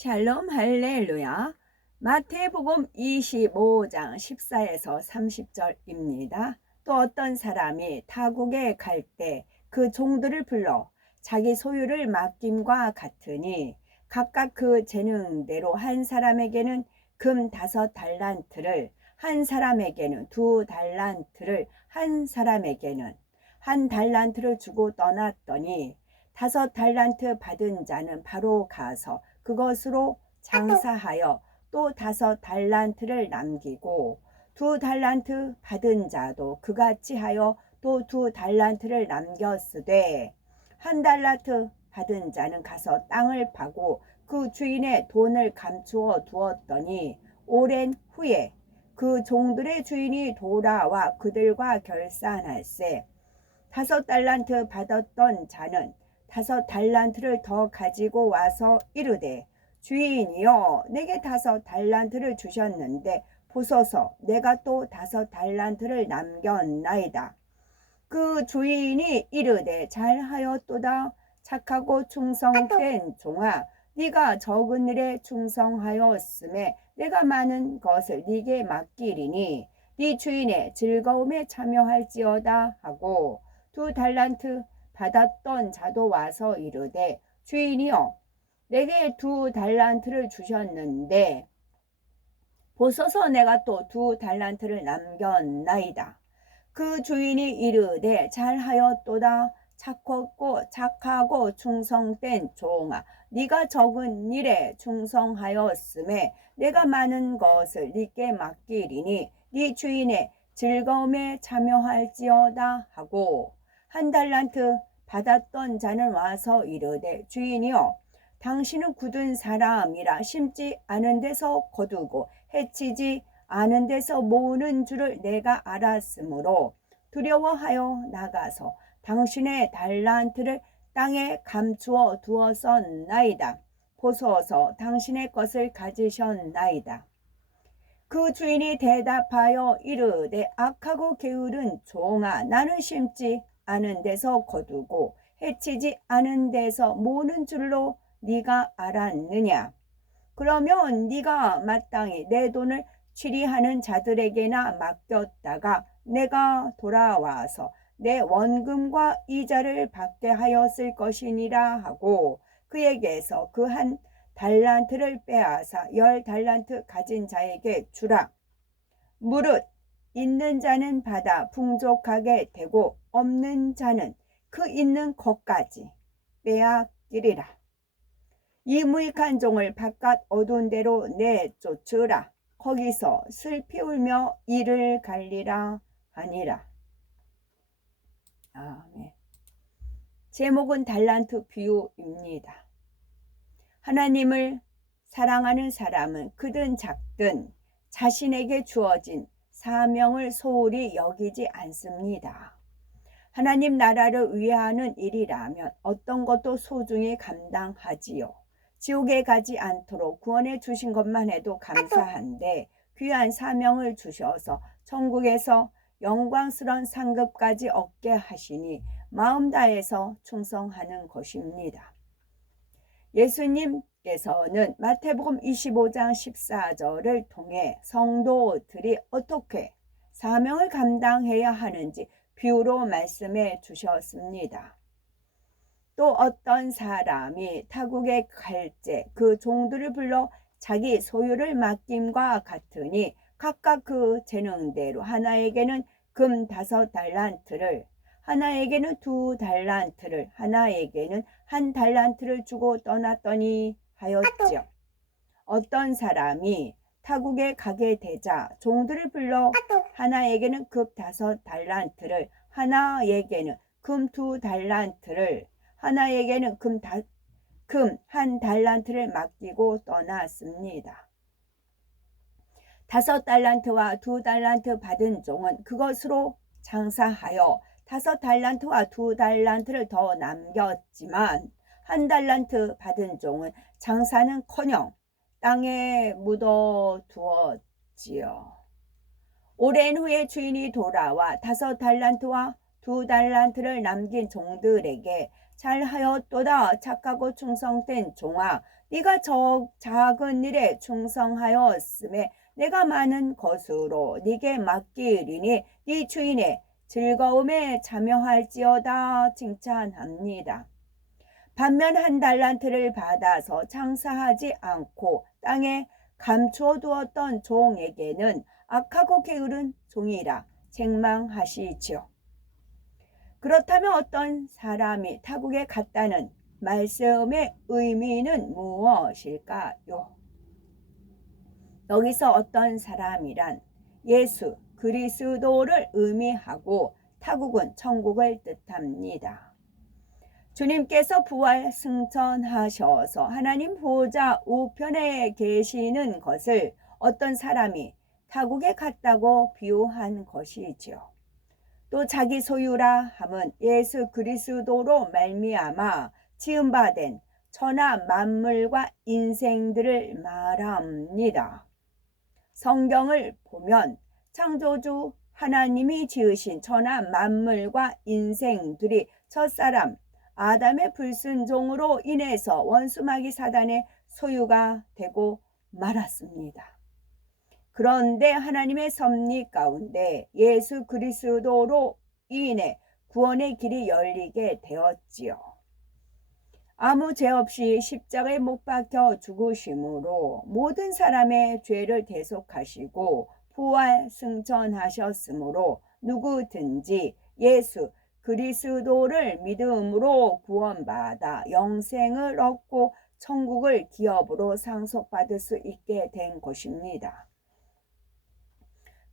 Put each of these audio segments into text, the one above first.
샬롬 할렐루야. 마태복음 25장 14에서 30절입니다. 또 어떤 사람이 타국에 갈 때 그 종들을 불러 자기 소유를 맡김과 같으니 각각 그 재능대로 한 사람에게는 금 5달란트를, 한 사람에게는 2달란트를, 한 사람에게는 1달란트를 주고 떠났더니 5달란트 받은 자는 바로 가서 그것으로 장사하여 또 5달란트를 남기고 2달란트 받은 자도 그같이 하여 또 2달란트를 남겼으되 1달란트 받은 자는 가서 땅을 파고 그 주인의 돈을 감추어 두었더니 오랜 후에 그 종들의 주인이 돌아와 그들과 결산할세 5달란트 받았던 자는 5달란트를 더 가지고 와서 이르되 주인이여 내게 5달란트를 주셨는데 보소서 내가 또 5달란트를 남겼나이다. 그 주인이 이르되 잘하였도다 착하고 충성된 종아 네가 적은 일에 충성하였음에 내가 많은 것을 네게 맡기리니 네 주인의 즐거움에 참여할지어다 하고 2달란트 받았던 자도 와서 이르되 주인이여 내게 2달란트를 주셨는데 보소서 내가 또 2달란트를 남겼나이다. 그 주인이 이르되 잘하였도다 착하고 충성된 종아 네가 적은 일에 충성하였음에 내가 많은 것을 네게 맡기리니 네 주인의 즐거움에 참여할지어다 하고 1달란트 받았던 자는 와서 이르되 주인이여 당신은 굳은 사람이라 심지 않은 데서 거두고 해치지 않은 데서 모으는 줄을 내가 알았으므로 두려워하여 나가서 당신의 달란트를 땅에 감추어 두었었나이다. 보소서 당신의 것을 가지셨나이다. 그 주인이 대답하여 이르되 악하고 게으른 종아 나는 심지 않은 데서 거두고 해치지 않은 데서 모으는 줄로 네가 알았느냐. 그러면 네가 마땅히 내 돈을 취리하는 자들에게나 맡겼다가 내가 돌아와서 내 원금과 이자를 받게 하였을 것이니라 하고 그에게서 그 1달란트를 빼앗아 10달란트 가진 자에게 주라. 무릇 있는 자는 받아 풍족하게 되고 없는 자는 그 있는 것까지 빼앗기리라. 이 무익한 종을 바깥 어두운 데로 내쫓으라. 거기서 슬피 울며 이를 갈리라 하니라. 아멘. 제목은 달란트 비유입니다. 하나님을 사랑하는 사람은 크든 작든 자신에게 주어진 사명을 소홀히 여기지 않습니다. 하나님 나라를 위하는 일이라면 어떤 것도 소중히 감당하지요. 지옥에 가지 않도록 구원해 주신 것만 해도 감사한데 귀한 사명을 주셔서 천국에서 영광스러운 상급까지 얻게 하시니 마음 다해서 충성하는 것입니다. 예수님께서는 마태복음 25장 14절을 통해 성도들이 어떻게 사명을 감당해야 하는지 비유로 말씀해 주셨습니다. 또 어떤 사람이 타국에 갈 때 그 종들을 불러 자기 소유를 맡김과 같으니 각각 그 재능대로 하나에게는 금 5달란트를 하나에게는 2달란트를 하나에게는 1달란트를 주고 떠났더니 하였지요. 어떤 사람이 타국에 가게 되자 종들을 불러 하나에게는 금 5달란트를 하나에게는 금 2달란트를 하나에게는 금 1달란트를 맡기고 떠났습니다. 5달란트와 2달란트 받은 종은 그것으로 장사하여 5달란트와 2달란트를 더 남겼지만 1달란트 받은 종은 장사는커녕 땅에 묻어두었지요. 오랜 후에 주인이 돌아와 5달란트와 2달란트를 남긴 종들에게 잘하였도다. 착하고 충성된 종아, 네가 작은 일에 충성하였음에 내가 많은 것으로 네게 맡기리니 네 주인의 즐거움에 참여할지어다. 칭찬합니다. 반면 한 달란트를 받아서 장사하지 않고 땅에 감추어 두었던 종에게는 악하고 게으른 종이라 책망하시지요. 그렇다면 어떤 사람이 타국에 갔다는 말씀의 의미는 무엇일까요? 여기서 어떤 사람이란 예수 그리스도를 의미하고 타국은 천국을 뜻합니다. 주님께서 부활 승천하셔서 하나님 보좌 우편에 계시는 것을 어떤 사람이 타국에 갔다고 비유한 것이지요. 또 자기 소유라 함은 예수 그리스도로 말미암아 지음받은 천하 만물과 인생들을 말합니다. 성경을 보면 창조주 하나님이 지으신 천하 만물과 인생들이 첫사람 아담의 불순종으로 인해서 원수마귀 사단의 소유가 되고 말았습니다. 그런데 하나님의 섭리 가운데 예수 그리스도로 인해 구원의 길이 열리게 되었지요. 아무 죄 없이 십자가에 못 박혀 죽으심으로 모든 사람의 죄를 대속하시고 부활 승천하셨으므로 누구든지 예수 그리스도를 믿음으로 구원받아 영생을 얻고 천국을 기업으로 상속받을 수 있게 된 것입니다.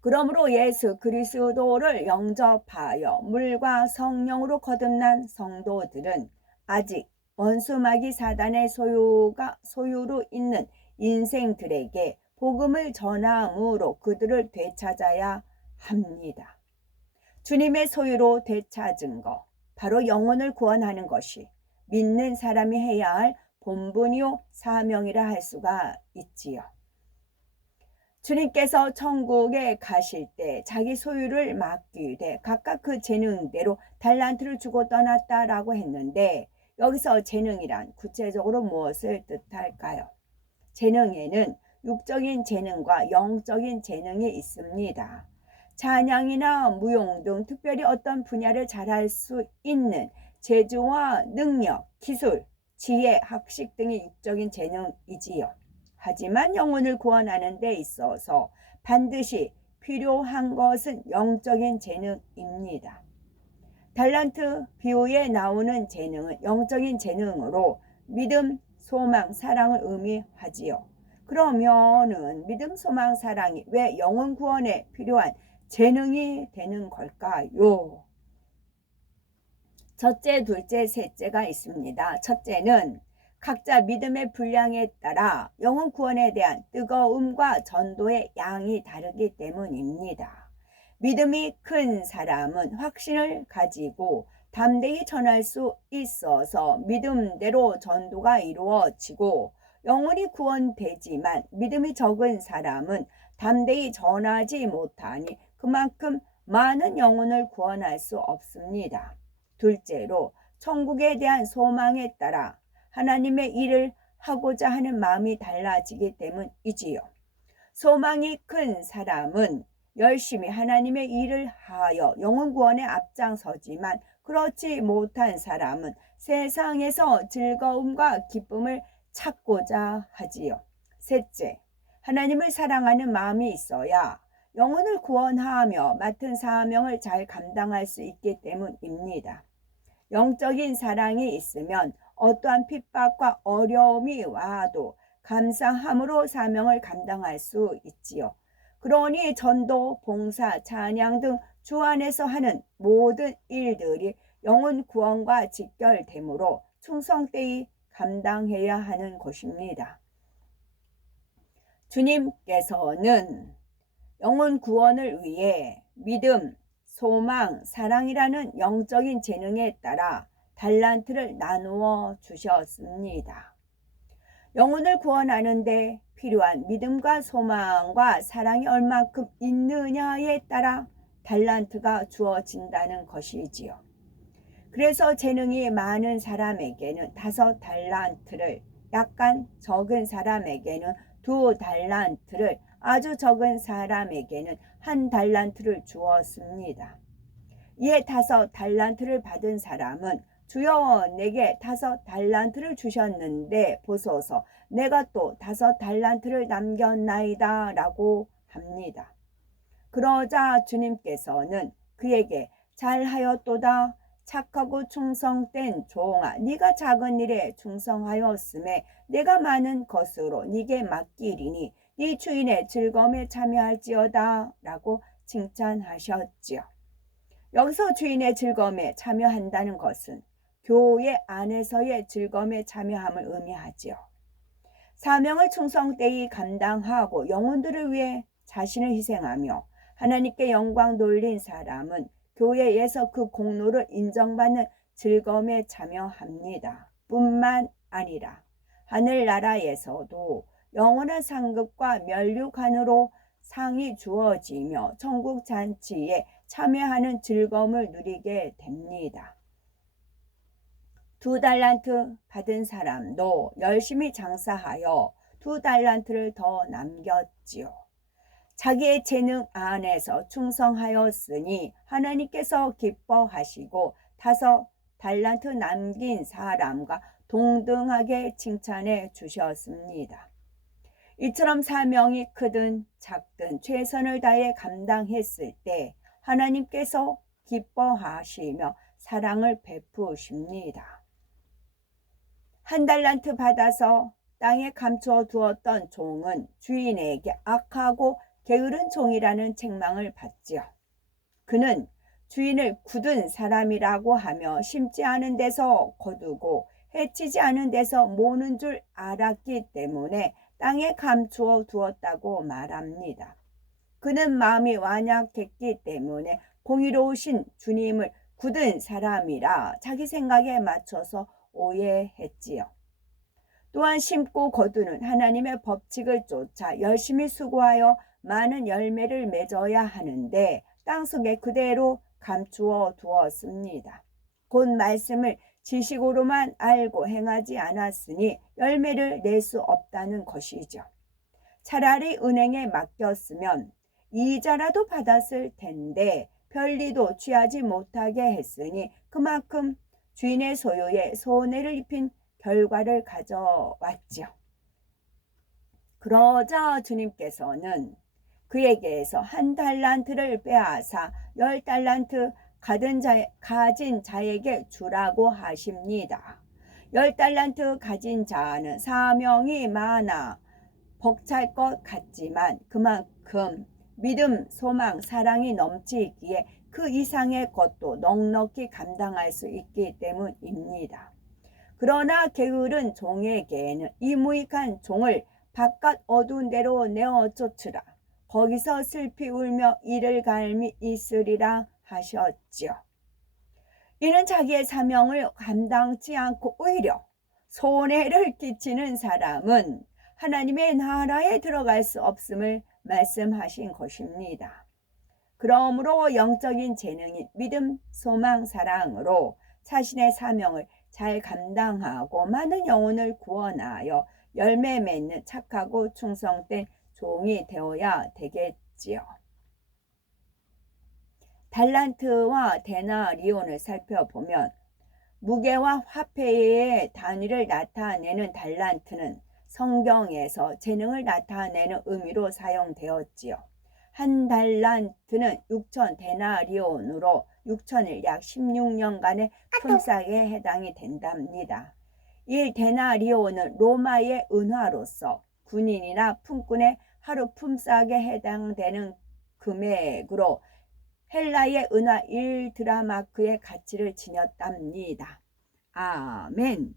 그러므로 예수 그리스도를 영접하여 물과 성령으로 거듭난 성도들은 아직 원수마귀 사단의 소유로 있는 인생들에게 복음을 전함으로 그들을 되찾아야 합니다. 주님의 소유로 되찾은 것, 바로 영혼을 구원하는 것이 믿는 사람이 해야 할 본분이요 사명이라 할 수가 있지요. 주님께서 천국에 가실 때 자기 소유를 맡기되 각각 그 재능대로 달란트를 주고 떠났다라고 했는데, 여기서 재능이란 구체적으로 무엇을 뜻할까요? 재능에는 육적인 재능과 영적인 재능이 있습니다. 찬양이나 무용 등 특별히 어떤 분야를 잘할 수 있는 재주와 능력, 기술, 지혜, 학식 등의 육적인 재능이지요. 하지만 영혼을 구원하는 데 있어서 반드시 필요한 것은 영적인 재능입니다. 달란트 비유에 나오는 재능은 영적인 재능으로 믿음, 소망, 사랑을 의미하지요. 그러면은 믿음, 소망, 사랑이 왜 영혼 구원에 필요한 재능이 되는 걸까요? 첫째, 둘째, 셋째가 있습니다. 첫째는 각자 믿음의 분량에 따라 영혼 구원에 대한 뜨거움과 전도의 양이 다르기 때문입니다. 믿음이 큰 사람은 확신을 가지고 담대히 전할 수 있어서 믿음대로 전도가 이루어지고, 영혼이 구원되지만 믿음이 적은 사람은 담대히 전하지 못하니 그만큼 많은 영혼을 구원할 수 없습니다. 둘째로 천국에 대한 소망에 따라 하나님의 일을 하고자 하는 마음이 달라지기 때문이지요. 소망이 큰 사람은 열심히 하나님의 일을 하여 영혼 구원에 앞장서지만, 그렇지 못한 사람은 세상에서 즐거움과 기쁨을 찾고자 하지요. 셋째, 하나님을 사랑하는 마음이 있어야 영혼을 구원하며 맡은 사명을 잘 감당할 수 있기 때문입니다. 영적인 사랑이 있으면 어떠한 핍박과 어려움이 와도 감사함으로 사명을 감당할 수 있지요. 그러니 전도, 봉사, 찬양 등 주 안에서 하는 모든 일들이 영혼 구원과 직결되므로 충성되이 감당해야 하는 것입니다. 주님께서는 영혼 구원을 위해 믿음, 소망, 사랑이라는 영적인 재능에 따라 달란트를 나누어 주셨습니다. 영혼을 구원하는 데 필요한 믿음과 소망과 사랑이 얼마큼 있느냐에 따라 달란트가 주어진다는 것이지요. 그래서 재능이 많은 사람에게는 5달란트를, 약간 적은 사람에게는 2달란트를, 아주 적은 사람에게는 1달란트를 주었습니다. 이에 5달란트를 받은 사람은 주여 내게 5달란트를 주셨는데 보소서 내가 또 5달란트를 남겼나이다 라고 합니다. 그러자 주님께서는 그에게 잘하였도다 착하고 충성된 종아 네가 작은 일에 충성하였음에 내가 많은 것으로 네게 맡기리니 네 주인의 즐거움에 참여할지어다 라고 칭찬하셨지요. 여기서 주인의 즐거움에 참여한다는 것은 교회 안에서의 즐거움에 참여함을 의미하지요. 사명을 충성되이 감당하고 영혼들을 위해 자신을 희생하며 하나님께 영광 돌린 사람은 교회에서 그 공로를 인정받는 즐거움에 참여합니다. 뿐만 아니라 하늘나라에서도 영원한 상급과 면류관으로 상이 주어지며 천국 잔치에 참여하는 즐거움을 누리게 됩니다. 2달란트 받은 사람도 열심히 장사하여 2달란트를 더 남겼지요. 자기의 재능 안에서 충성하였으니 하나님께서 기뻐하시고 5달란트 남긴 사람과 동등하게 칭찬해 주셨습니다. 이처럼 사명이 크든 작든 최선을 다해 감당했을 때 하나님께서 기뻐하시며 사랑을 베푸십니다. 1달란트 받아서 땅에 감추어 두었던 종은 주인에게 악하고 게으른 종이라는 책망을 받지요. 그는 주인을 굳은 사람이라고 하며 심지 않은 데서 거두고 해치지 않은 데서 모는 줄 알았기 때문에 땅에 감추어 두었다고 말합니다. 그는 마음이 완약했기 때문에 공의로우신 주님을 굳은 사람이라 자기 생각에 맞춰서 오해했지요. 또한 심고 거두는 하나님의 법칙을 쫓아 열심히 수고하여 많은 열매를 맺어야 하는데 땅속에 그대로 감추어 두었습니다. 곧 말씀을 지식으로만 알고 행하지 않았으니 열매를 낼 수 없다는 것이죠. 차라리 은행에 맡겼으면 이자라도 받았을 텐데 별리도 취하지 못하게 했으니 그만큼 주인의 소유에 손해를 입힌 결과를 가져왔지요. 그러자 주님께서는 그에게서 1달란트를 빼앗아 10달란트 가진 자에게 주라고 하십니다. 10달란트 가진 자는 사명이 많아 벅찰 것 같지만 그만큼 믿음, 소망, 사랑이 넘치기에 그 이상의 것도 넉넉히 감당할 수 있기 때문입니다. 그러나 게으른 종에게는 이 무익한 종을 바깥 어두운 데로 내어 쫓으라. 거기서 슬피 울며 이를 갈미 있으리라 하셨지요. 이는 자기의 사명을 감당치 않고 오히려 손해를 끼치는 사람은 하나님의 나라에 들어갈 수 없음을 말씀하신 것입니다. 그러므로 영적인 재능인 믿음, 소망, 사랑으로 자신의 사명을 잘 감당하고 많은 영혼을 구원하여 열매 맺는 착하고 충성된 종이 되어야 되겠지요. 달란트와 데나리온을 살펴보면 무게와 화폐의 단위를 나타내는 달란트는 성경에서 재능을 나타내는 의미로 사용되었지요. 1달란트는 6천 데나리온으로 6천일 약 16년간의 품삯에 해당이 된답니다. 1데나리온은 로마의 은화로서 군인이나 품꾼의 하루 품삯에 해당되는 금액으로 헬라의 은화 1드라마크의 가치를 지녔답니다. 아멘.